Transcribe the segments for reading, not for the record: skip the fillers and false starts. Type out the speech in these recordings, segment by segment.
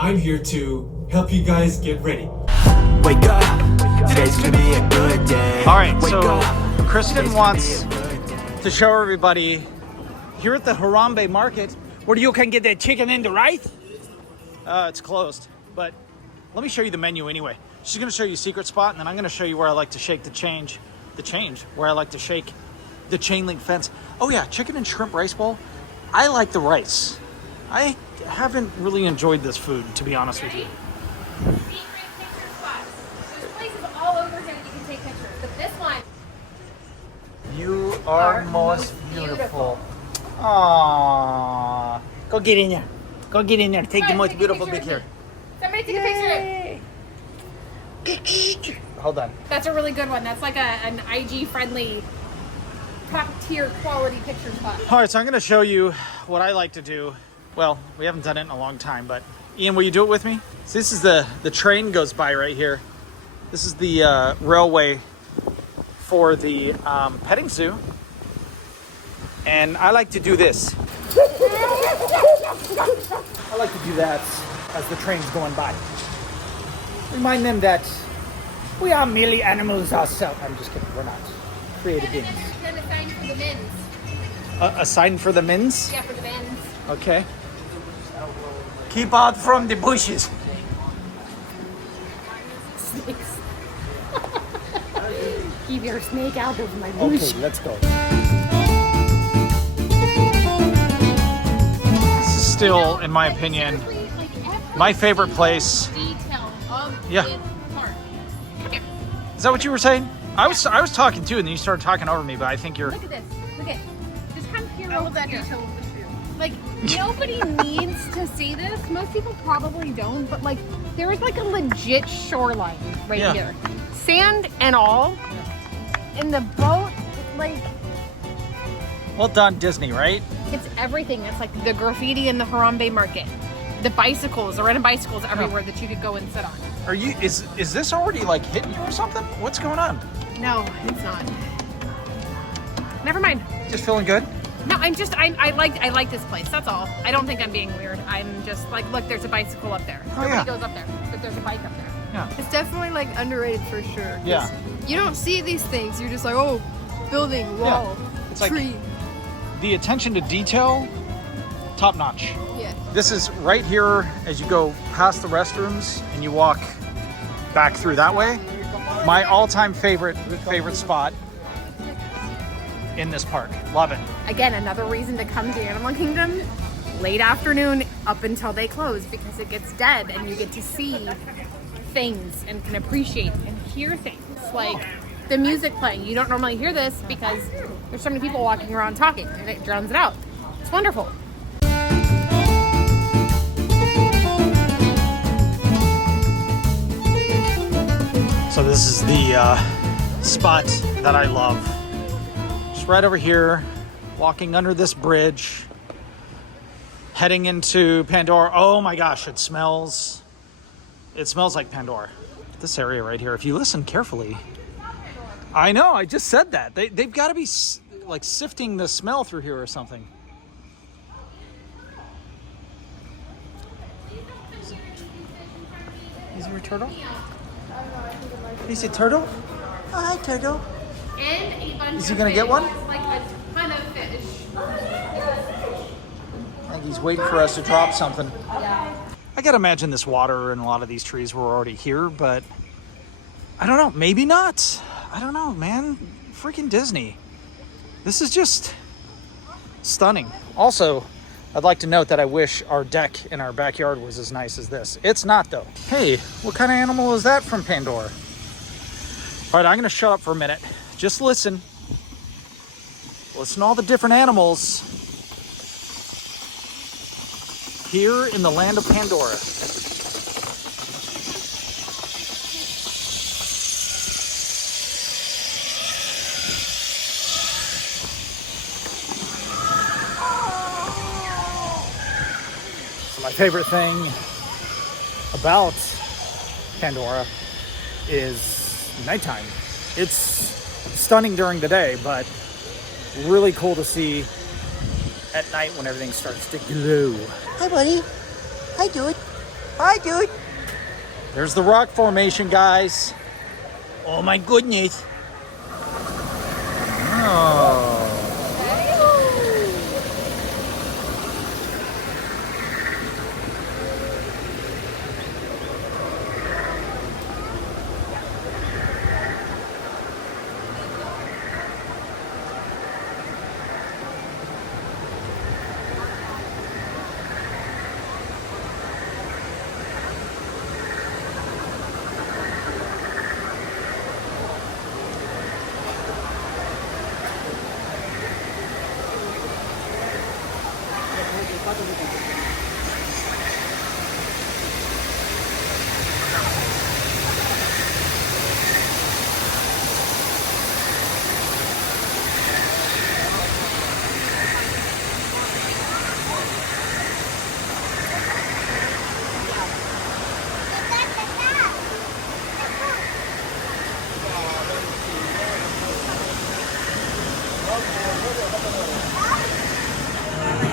I'm here to help you guys get ready. Wake up, today's gonna be a good day. All right, so Kristen wants to show everybody here at the Harambe Market where you can get that chicken in the rice. It's closed, but let me show you the menu anyway. She's gonna show you a secret spot, and then I'm gonna show you where I like to shake where I like to shake the chain link fence. Oh yeah, chicken and shrimp rice bowl. I like the rice. I haven't really enjoyed this food, to be honest with you. Secret picture spots. There's places all over here that you can take pictures, but this one. You are most beautiful. Aww. Go get in there. Go get in there. Take the most beautiful picture. Somebody take a picture. Hold on. That's a really good one. That's like an IG friendly top tier quality picture spot. All right, so I'm going to show you what I like to do. Well, we haven't done it in a long time, but Ian, will you do it with me? So this is the train goes by right here. This is the railway for the petting zoo. And I like to do this. I like to do that as the train's going by. Remind them that we are merely animals ourselves. I'm just kidding, we're not creative beings. Then a sign for the men's. A sign for the men's? Yeah, for the men's. Okay. Keep out from the bushes. Snakes. Keep your snake out of my bush. Okay, let's go. This is still, in my opinion, my favorite place. Detail of Yeah. this park. Come here. Is that what you were saying? I was talking too, and then you started talking over me, but I think you're... Look at this. Look at. Just come here. All of that detail of the shoe. Like, nobody needs to see this. Most people probably don't, but like, there is like a legit shoreline right Yeah. here. Sand and all. And the boat, like, Well done, Disney, right? it's everything. It's like the graffiti in the Harambe Market. The bicycles, the rented bicycles everywhere that you could go and sit on. Are you, is this already like hitting you or something? What's going on? No, it's not. Never mind. Just feeling good? No, I like this place. That's all. I don't think I'm being weird. I'm just like, look, there's a bicycle up there. Oh, Nobody yeah. goes up there, but there's a bike up there. Yeah. It's definitely like underrated for sure. 'Cause Yeah. You don't see these things. You're just like, oh, building, wall, It's like- tree. The attention to detail, top notch. Yeah. This is right here as you go past the restrooms and you walk back through that way. My all-time favorite spot in this park. Love it. Again, another reason to come to Animal Kingdom late afternoon up until they close, because it gets dead and you get to see things and can appreciate and hear things like the music playing. You don't normally hear this because there's so many people walking around talking and it drowns it out. It's wonderful. So this is the spot that I love. Just right over here, walking under this bridge, heading into Pandora. Oh my gosh, it smells like Pandora. This area right here, if you listen carefully. I know, I just said that. They've got to be like sifting the smell through here or something. Is there a turtle? Is it turtle? Oh, hi, turtle. And a bunch Is he of gonna get fish, one? like a ton of fish. I think he's waiting for us to drop something. I gotta imagine this water and a lot of these trees were already here, but I don't know, maybe not. I don't know, man. Freaking Disney. This is just stunning. Also, I'd like to note that I wish our deck in our backyard was as nice as this. It's not though. Hey, what kind of animal is that from Pandora? All right, I'm gonna shut up for a minute. Just listen. Listen to all the different animals here in the Land of Pandora. So my favorite thing about Pandora is nighttime. It's stunning during the day, but really cool to see at night when everything starts to glow. Hi, buddy. Hi, dude. Hi, dude. There's the rock formation, guys. Oh my goodness. Oh.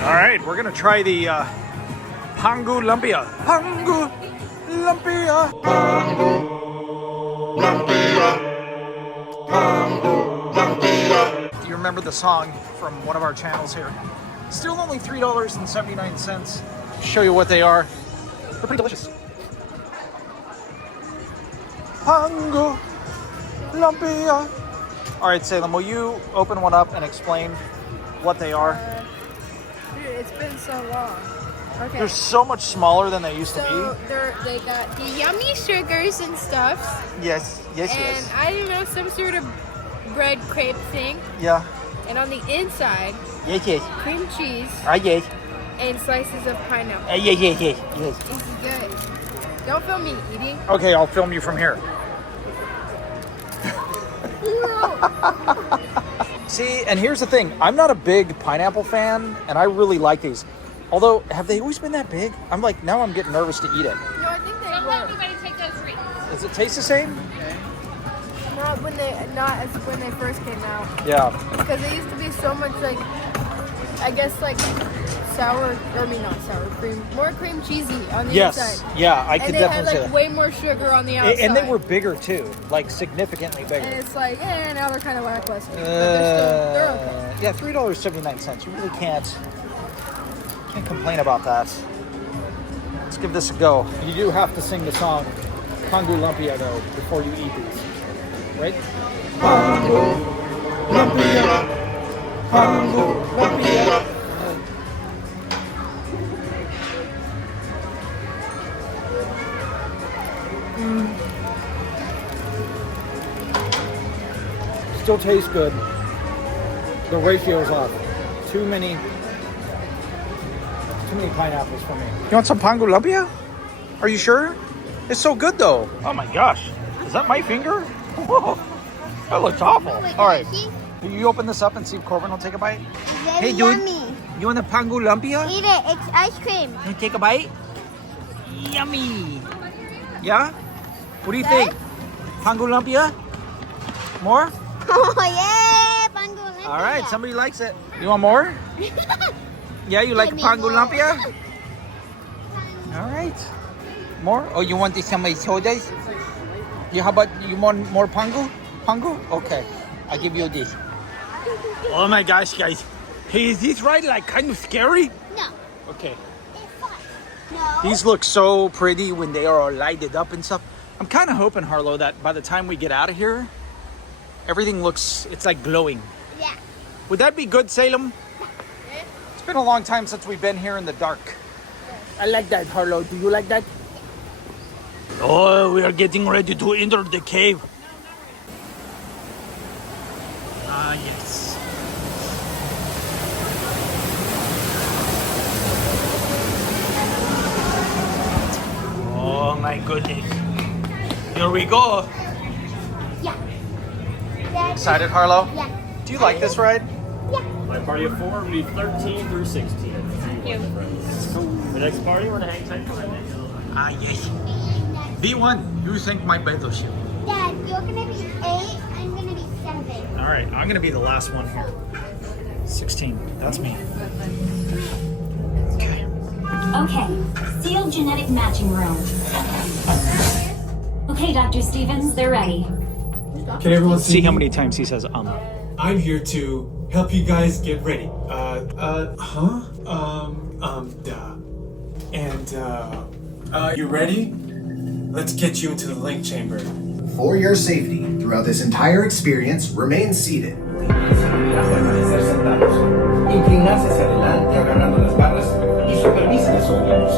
All right, we're gonna try the Pangu Lumpia. Pangu Lumpia. Do you remember the song from one of our channels here? Still only $3.79. Show you what they are. They're pretty delicious. Pangu Lumpia. All right, Salem, will you open one up and explain what they are? Dude, it's been so long. Okay. They're so much smaller than they used to So they got the yummy sugars and stuffs, be. Yes, yes, and yes. I don't know, some sort of bread crepe thing. Yeah. And on the inside, Yes, yes. cream cheese Yes. and slices of pineapple. Yes, yes, yes, yes. This is good. Don't film me eating. Okay, I'll film you from here. See, and here's the thing. I'm not a big pineapple fan, and I really like these. Although, have they always been that big? I'm like, now I'm getting nervous to eat it. No, I think they Don't let were. anybody take those three. Does it taste the same? Not as when they first came out. Yeah. Because they used to be so much like, I guess like sour, I mean not sour cream, more cream cheesy on the Yes. inside. Yeah, I And could they had definitely say like that. way more sugar on the outside. And they were bigger too, like significantly And bigger. it's like, now they're kind of lackluster. But they're okay. Yeah, $3.79. You really can't complain about that. Let's give this a go. You do have to sing the song Pangu Lumpia though before you eat these, right? Pangu Lumpia, Pangu Lumpia. Still tastes good. The ratio's off. Too many pineapples for me. You want some Pangu Lumpia? Are you sure? It's so good though. Oh my gosh. Is that my finger? Whoa. That looks awful. All right. Will you open this up and see if Corbin will take a bite? Very Hey, dude. yummy. You want the Pangu Lumpia? Eat it. It's ice cream. You take a bite? Yummy. Yeah? What do you think? Pangu Lumpia? More? Oh yeah, Pangu Lumpia. All right, somebody likes it. You want more? Yeah, you like Give me Pangu more. Lumpia? All right. More? Oh, you want some sodas? Yeah, how about you want more Pangu? Pangu? Okay. I'll give you this. Oh my gosh, guys. Hey, is this right? Like kind of scary? No, Okay. it's fun. No. These look so pretty when they are all lighted up and stuff. I'm kind of hoping, Harlow, that by the time we get out of here, everything looks, it's like glowing. Yeah. Would that be good, Salem? It's been a long time since we've been here in the dark. I like that, Harlow. Do you like that? Oh, we are getting ready to enter the cave. Ah, yes. Oh my goodness. Here we go. Yeah. Dad, Excited, Harlow? Yeah. Do you like this ride? My party of 4 will be 13 through 16. Thank you. The next party, want to hang tight for that? Ah, yes. B1, you think my battleship. Dad, you're gonna be 8. I'm gonna be 7. All right, I'm gonna be the last one here. 16, that's me. Okay. Okay, sealed genetic matching room. Okay, Dr. Stevens, they're ready. Can everyone See how many times he says I'm here to help you guys get ready. You ready? Let's get you into the link chamber. For your safety, throughout this entire experience, remain seated. Inclinarse hacia adelante agarrando las barras y supervise los órganos.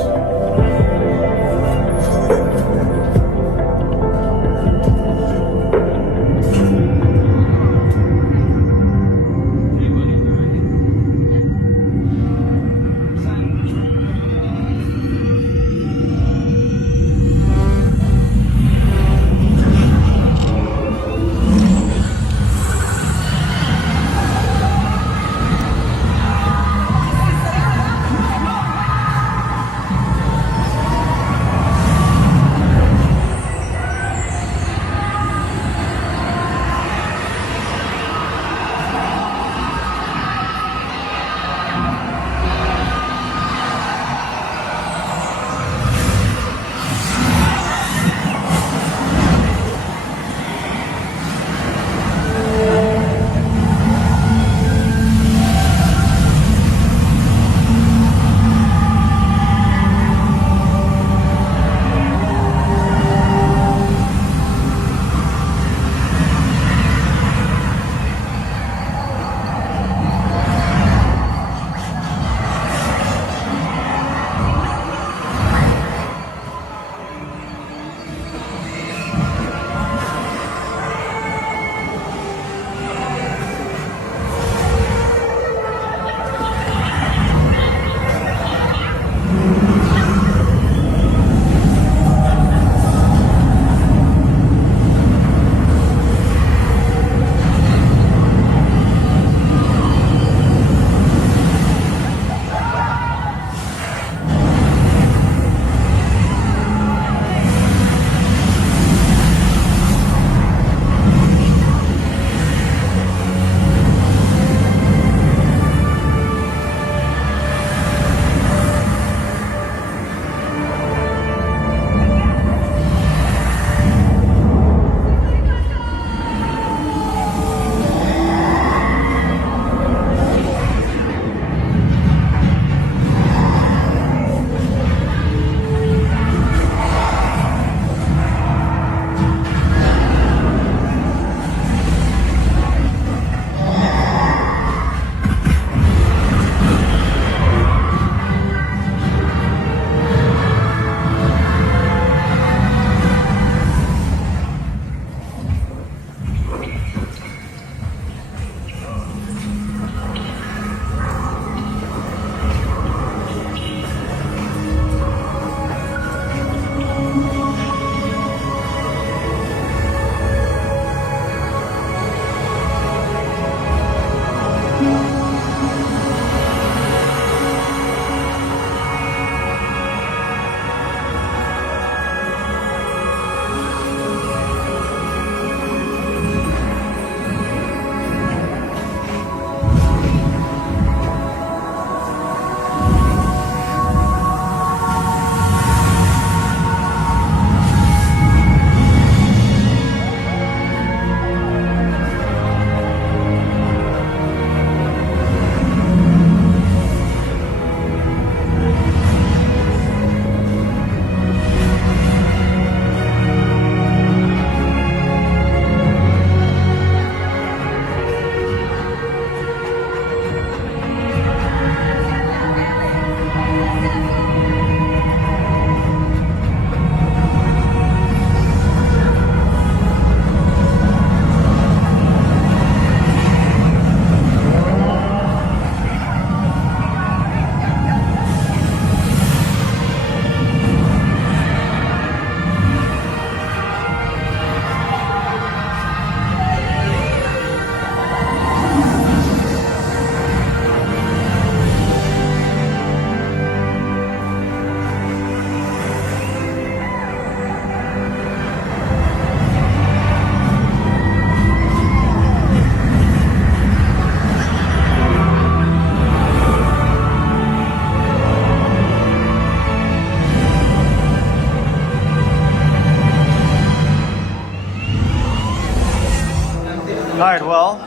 All right, well,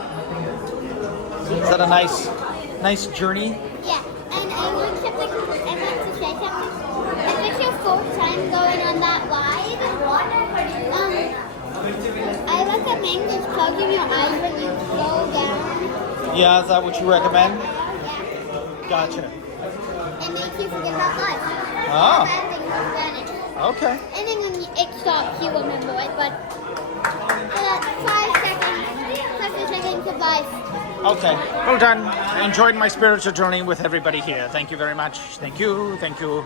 is that a nice journey? Yeah, and I want to say something. If it's your fourth time going on that ride, I recommend just closing your eyes when you go down. Yeah, is that what you recommend? Yeah. Gotcha. It makes you forget about life. Ah. Bad things will vanish. Okay. And then when it stops, you remember it, but for that 5 seconds of life. Okay. Well done. I enjoyed my spiritual journey with everybody here. Thank you very much. Thank you. Thank you.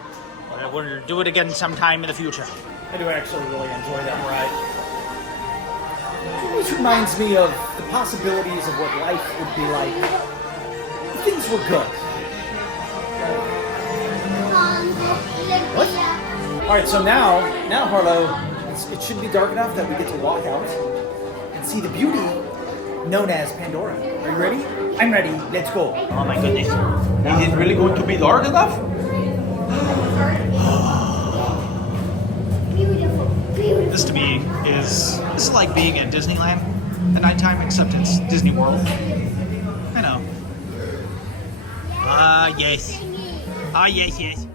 We'll do it again sometime in the future. I do actually really enjoy that ride. It always reminds me of the possibilities of what life would be like if things were good. What? All right, so now Harlow, it should be dark enough that we get to walk out and see the beauty known as Pandora. Are you ready? I'm ready. Let's go. Oh my goodness. Is it really going to be dark enough? This to me is like being at Disneyland at nighttime, except it's Disney World. I know. Yes. Yes.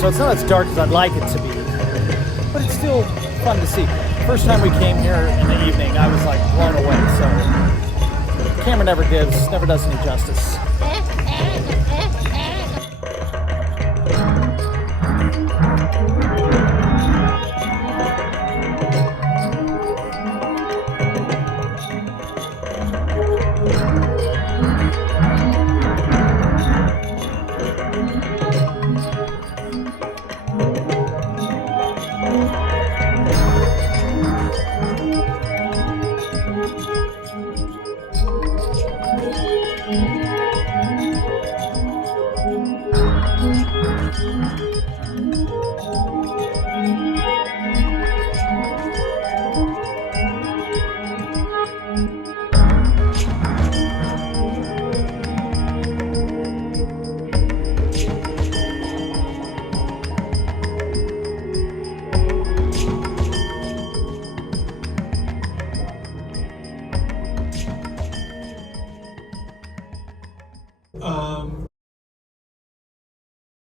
So it's not as dark as I'd like it to be, but it's still fun to see. First time we came here in the evening, I was like blown away. So camera never does any justice.